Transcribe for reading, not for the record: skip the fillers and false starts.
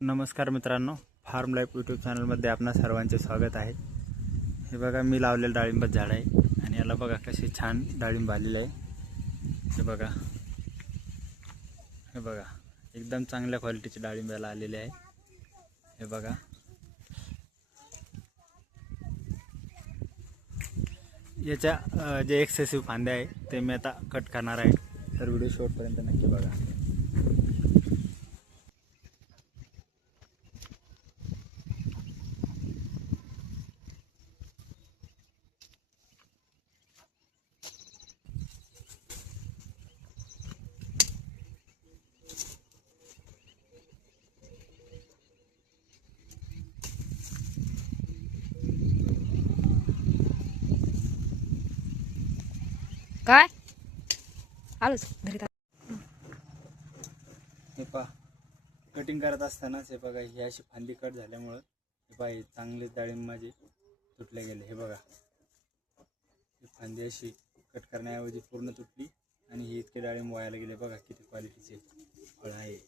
नमस्कार मित्रांनो, form life YouTube चॅनलमध्ये आपणा सर्वांचे स्वागत आहे। हे बघा मी लावलेलं डाळिंबाचं झाड आहे आणि याला बघा कशी छान डाळिंब आलेली आहे। हे बघा एकदम चांगल्या क्वालिटीची डाळिंब याला आलेली आहे। हे बघा याच्या जे एक्सेसिव्ह फांदे आहे ते मी आता कट करणार आहे, तर व्हिडिओ शेवटपर्यंत नक्की बघा। काय आलोच घरी हे पहा कटिंग करत असतानाच हे बघा ही अशी फांदी कट झाल्यामुळे हे पहा हे चांगले डाळिंब माझे तुटले गेले। हे बघा ही फांदी अशी कट करण्याऐवजी पूर्ण तुटली आणि ही इतके डाळिंब वायाला गेले। बघा किती क्वालिटीचे फळ आहे।